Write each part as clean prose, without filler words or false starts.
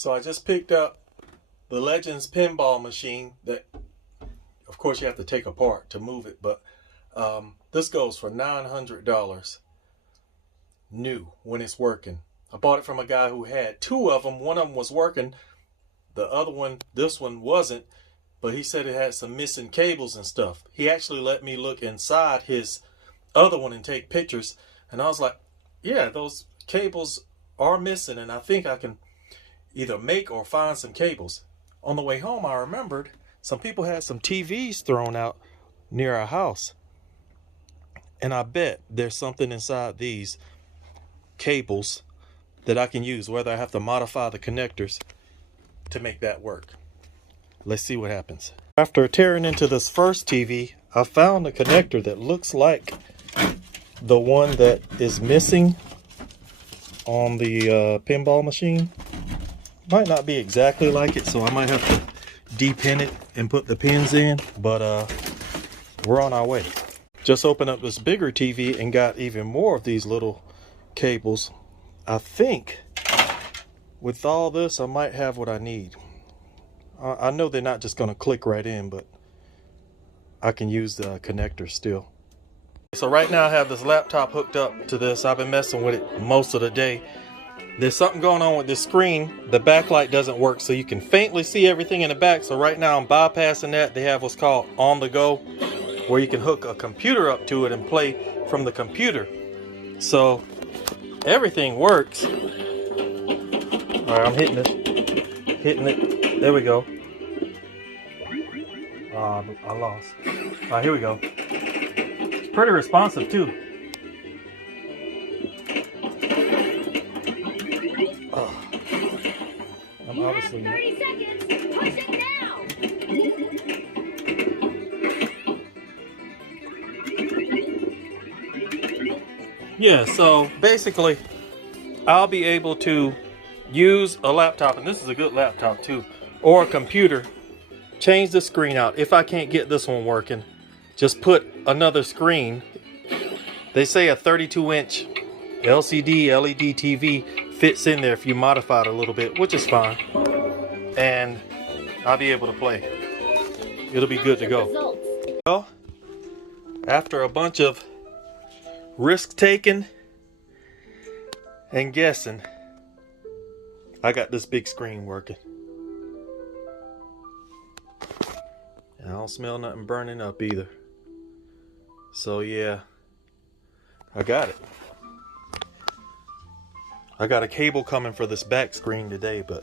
So I just picked up the Legends pinball machine that, of course, you have to take apart to move it, but this goes for $900 new when it's working. I bought it from a guy who had two of them. One of them was working. The other one, this one wasn't, but he said it had some missing cables and stuff. He actually let me look inside his other one and take pictures, and I was like, yeah, those cables are missing, and I think I can either make or find some cables. On the way home, I remembered some people had some TVs thrown out near our house, and I bet there's something inside these cables that I can use, whether I have to modify the connectors to make that work. Let's see what happens. After tearing into this first TV, I found a connector that looks like the one that is missing on the pinball machine. Might not be exactly like it, so I might have to de-pin it and put the pins in, but we're on our way. Just opened up this bigger TV and got even more of these little cables. I think with all this I might have what I need. I know they're not just going to click right in, but I can use the connector still. So right now I have this laptop hooked up to this. I've been messing with it most of the day. There's something going on with this screen. The backlight doesn't work, so you can faintly see everything in the back. So right now I'm bypassing that. They have what's called on the go, where you can hook a computer up to it and play from the computer. So everything works. All right, I'm hitting it. There we go. I lost. All right, here we go. It's pretty responsive too. I'm obviously 30 seconds. Push it now. Yeah, so basically I'll be able to use a laptop, and this is a good laptop too, or a computer, change the screen out. If I can't get this one working, just put another screen. They say a 32-inch LCD LED TV fits in there if you modify it a little bit, which is fine, and I'll be able to play. It'll be good to go. Well, after a bunch of risk taking and guessing, I got this big screen working. And I don't smell nothing burning up either. So yeah, I got it. I got a cable coming for this back screen today, but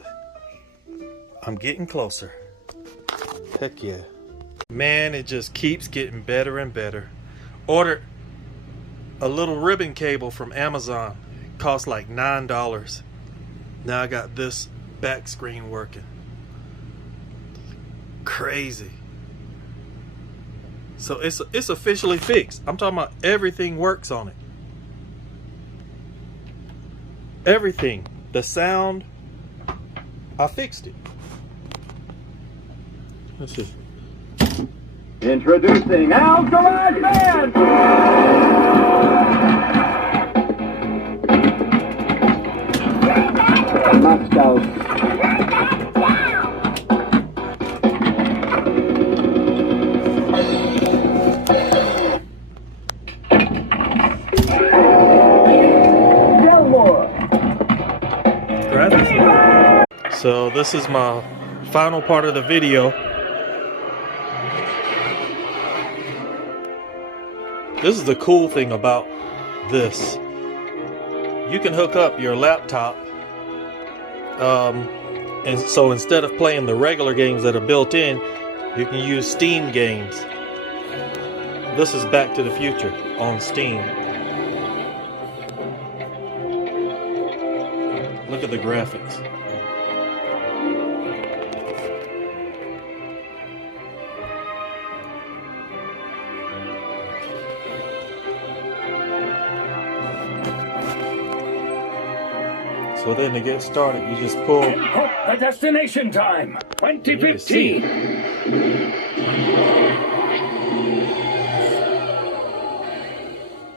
I'm getting closer. Heck yeah. Man, it just keeps getting better and better. Ordered a little ribbon cable from Amazon. It cost like $9. Now I got this back screen working. Crazy. So it's officially fixed. I'm talking about everything works on it. Everything. The sound, I fixed it. Let's see. Introducing Al's Garage Band! Moscow. So this is my final part of the video. This is the cool thing about this. You can hook up your laptop, and so instead of playing the regular games that are built in, you can use Steam games. This is Back to the Future on Steam. Look at the graphics. So then to get started, you just pull. The destination time, 2015.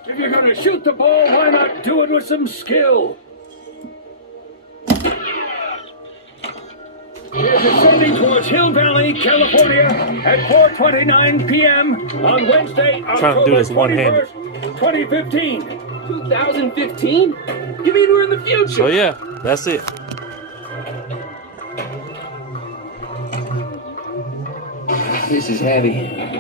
If you're gonna shoot the ball, why not do it with some skill? is ascending towards Hill Valley, California at 4:29 p.m. on Wednesday, Trying to October do this one-handed. 21st, 2015. 2015? You mean we're in the future? So yeah, that's it. This is heavy.